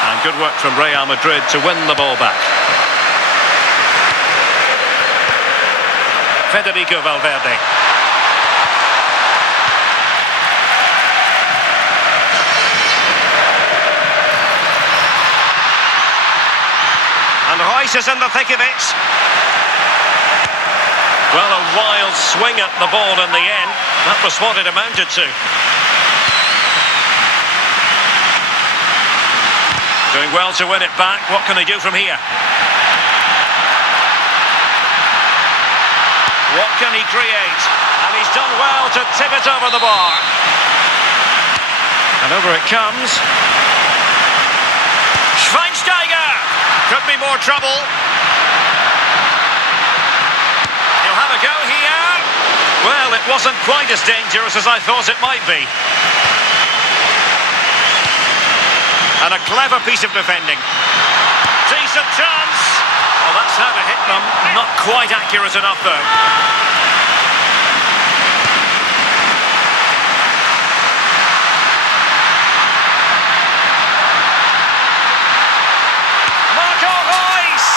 And good work from Real Madrid to win the ball back. Federico Valverde. And Reus is in the thick of it. Well, a wild swing at the ball in the end. That was what it amounted to. Doing well to win it back. What can they do from here? What can he create? And he's done well to tip it over the bar. And over it comes. Schweinsteiger! Could be more trouble. He'll have a go here. Well, it wasn't quite as dangerous as I thought it might be. And a clever piece of defending. Decent chance. Well, that's how to hit them. Not quite accurate enough, though. Marco Reus!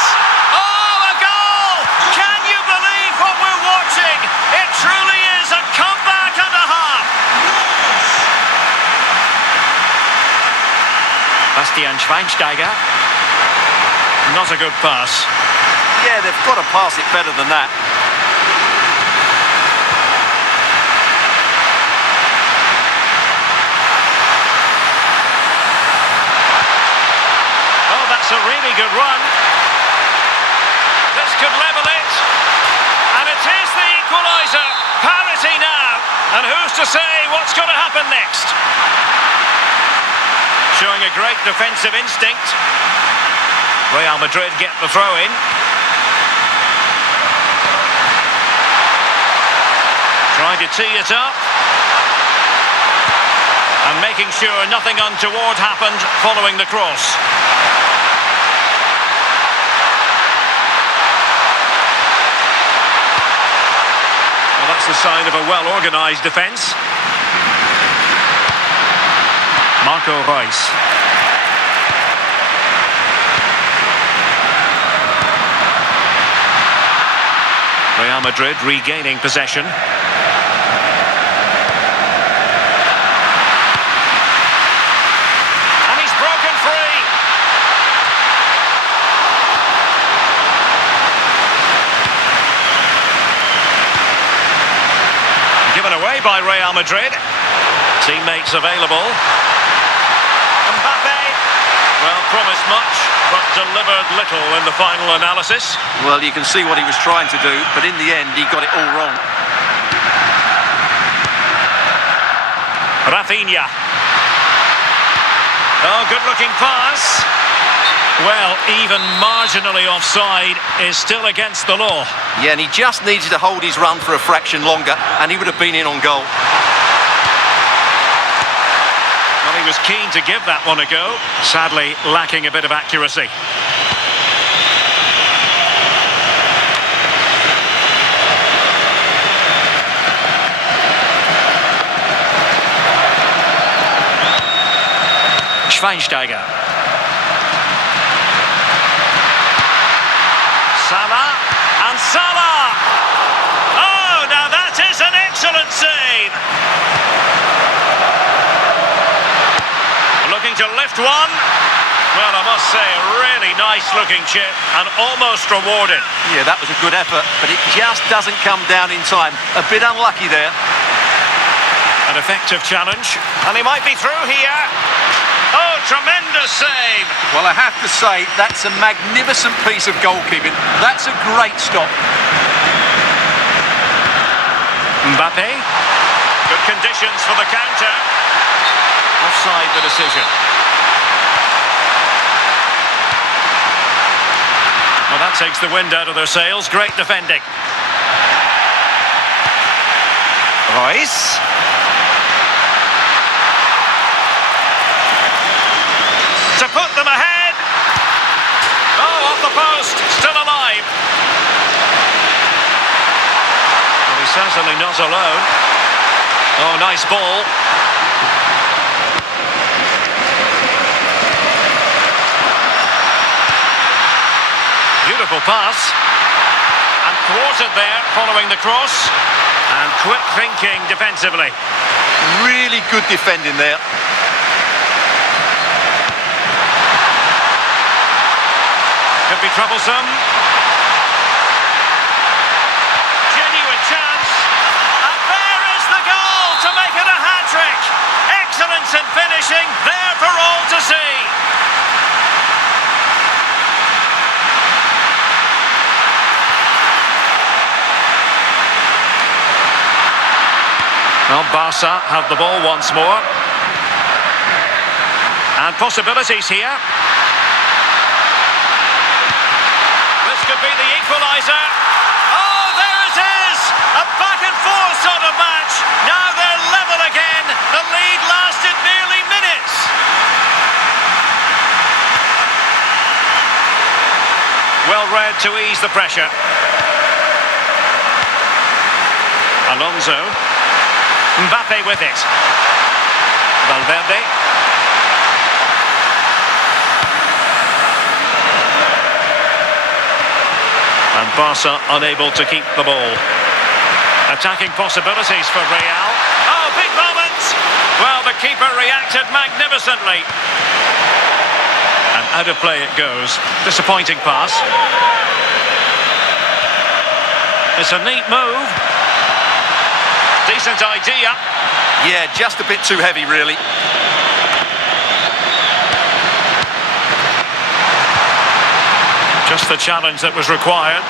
Oh, a goal! Can you believe what we're watching? It truly is a comeback and a half. Bastian Schweinsteiger. Not a good pass. Yeah, they've got to pass it better than that. Oh, that's a really good run. This could level it. And it is the equaliser. Parity now. And who's to say what's going to happen next? Showing a great defensive instinct. Real Madrid get the throw in. Trying to tee it up. And making sure nothing untoward happened following the cross. Well, that's the sign of a well-organised defence. Marco Reus. Real Madrid regaining possession. And he's broken free. Given away by Real Madrid. Teammates available. Mbappé, well, promised much, but delivered little in the final analysis. Well, you can see what he was trying to do, but in the end, he got it all wrong. Rafinha. Oh, good-looking pass. Well, even marginally offside is still against the law. Yeah, and he just needed to hold his run for a fraction longer, and he would have been in on goal. Well, he was keen to give that one a go, sadly lacking a bit of accuracy. Schweinsteiger. Salah and Salah! Oh, now that is an excellent save! Looking to lift one. Well, I must say, a really nice looking chip and almost rewarded. Yeah, that was a good effort, but it just doesn't come down in time. A bit unlucky there. An effective challenge. And he might be through here. Oh, tremendous save. Well, I have to say, that's a magnificent piece of goalkeeping. That's a great stop. Mbappé. Good conditions for the counter. Offside the decision. Well, that takes the wind out of their sails. Great defending. Reus. Certainly not alone. Oh, nice ball. Beautiful pass. And thwarted there following the cross. And quick thinking defensively. Really good defending there. Could be troublesome. Genuine chance. And there is the goal to make it a hat-trick. Excellence in finishing, there for all to see. Well, Barca have the ball once more. And possibilities here. This could be the equaliser. Oh, there it is! A back-and-forth sort of match. Now they're level again. The lead lasted nearly minutes. Well read to ease the pressure. Alonso. Mbappé with it. Valverde. And Barca unable to keep the ball. Attacking possibilities for Real. Oh, big moment! Well, the keeper reacted magnificently. And out of play it goes. Disappointing pass. It's a neat move. Decent idea. Yeah, just a bit too heavy, really. Just the challenge that was required.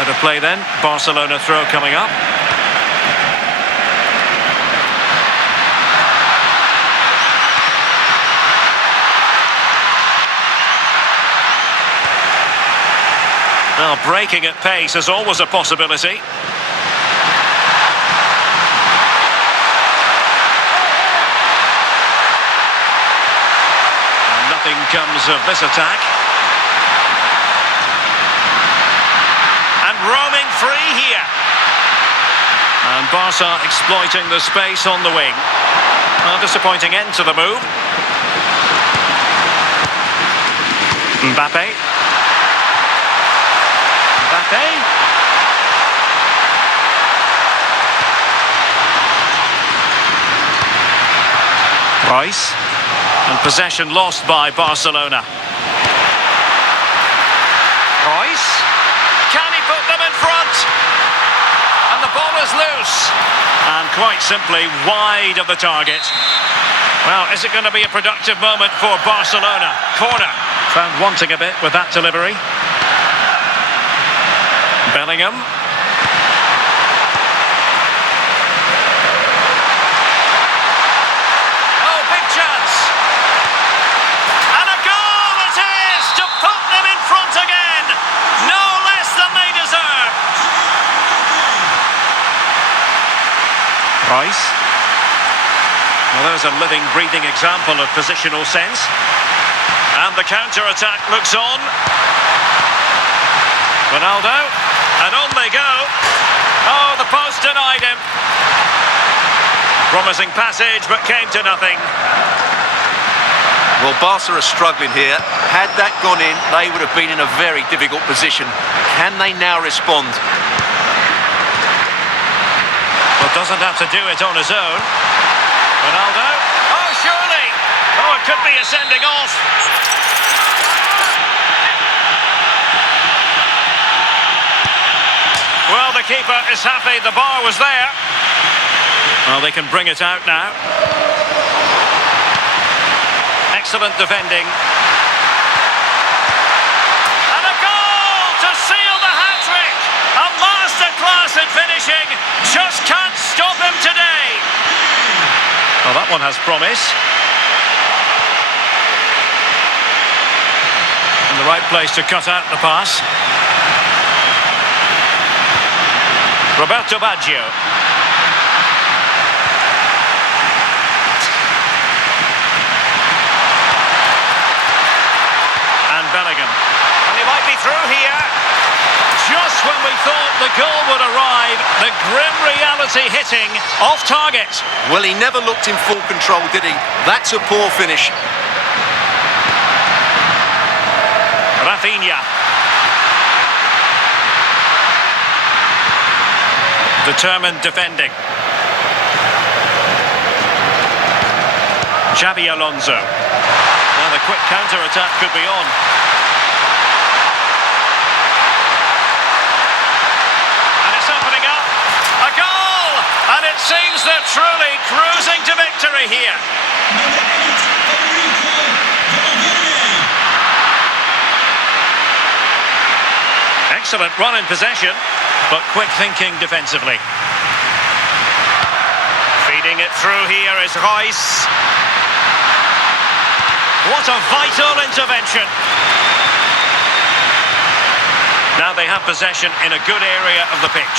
Out of play then. Barcelona throw coming up. Well, breaking at pace is always a possibility. And nothing comes of this attack. And roaming free here. And Barca exploiting the space on the wing. A disappointing end to the move. Mbappé. Reus, and possession lost by Barcelona. Reus, can he put them in front? And the ball is loose. And quite simply wide of the target. Well, is it going to be a productive moment for Barcelona? Corner. Found wanting a bit with that delivery. Bellingham. Oh, big chance. And a goal it is to put them in front again. No less than they deserve. Reus. Well, there's a living, breathing example of positional sense. And the counter-attack looks on. Ronaldo. And on they go. Oh, the post denied him. Promising passage, but came to nothing. Well, Barca are struggling here. Had that gone in, they would have been in a very difficult position. Can they now respond? Well, doesn't have to do it on his own. Ronaldo. Oh, surely. Oh, it could be a sending off. Well, the keeper is happy the bar was there. Well, they can bring it out now. Excellent defending. And a goal to seal the hat-trick. A masterclass in finishing. Just can't stop him today. Well, that one has promise. In the right place to cut out the pass. Roberto Baggio. And Bellingham. Bellingham. And he might be through here. Just when we thought the goal would arrive, the grim reality hitting off target. Well, he never looked in full control, did he? That's a poor finish. Rafinha. Determined defending. Xabi Alonso. Now the quick counter-attack could be on. And it's opening up. A goal! And it seems they're truly cruising to victory here. Excellent run in possession, but quick thinking defensively. Feeding it through here is Reus. What a vital intervention. Now they have possession in a good area of the pitch.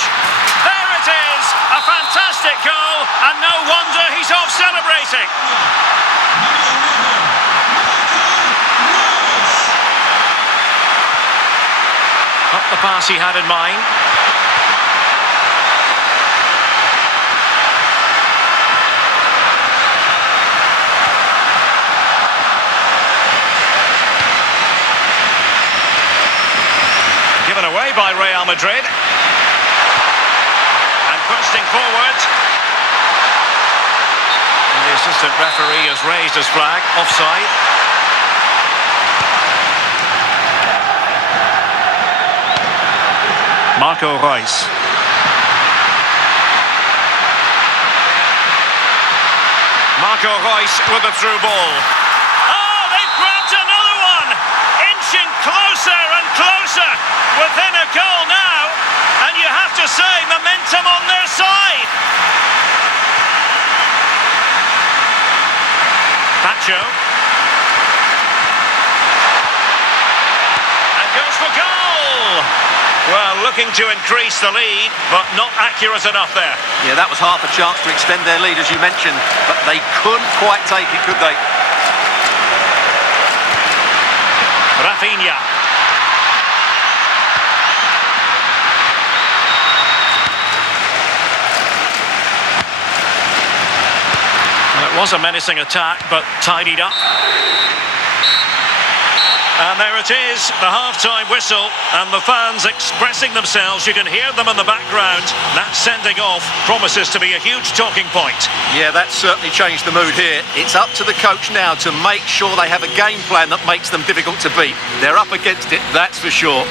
There it is! A fantastic goal, and no wonder he's off celebrating. Not the pass he had in mind. Given away by Real Madrid. And bursting forward. And the assistant referee has raised his flag, offside. Reus. Reus with a through ball. Oh, they've grabbed another one! Inching closer and closer within a goal now. And you have to say, momentum on their side. Pacho. And goes for goal! Well, looking to increase the lead, but not accurate enough there. Yeah, that was half a chance to extend their lead, as you mentioned, but they couldn't quite take it, could they? Rafinha. Well, it was a menacing attack, but tidied up. And there it is, the half-time whistle, and the fans expressing themselves. You can hear them in the background. That sending off promises to be a huge talking point. Yeah, that's certainly changed the mood here. It's up to the coach now to make sure they have a game plan that makes them difficult to beat. They're up against it, that's for sure.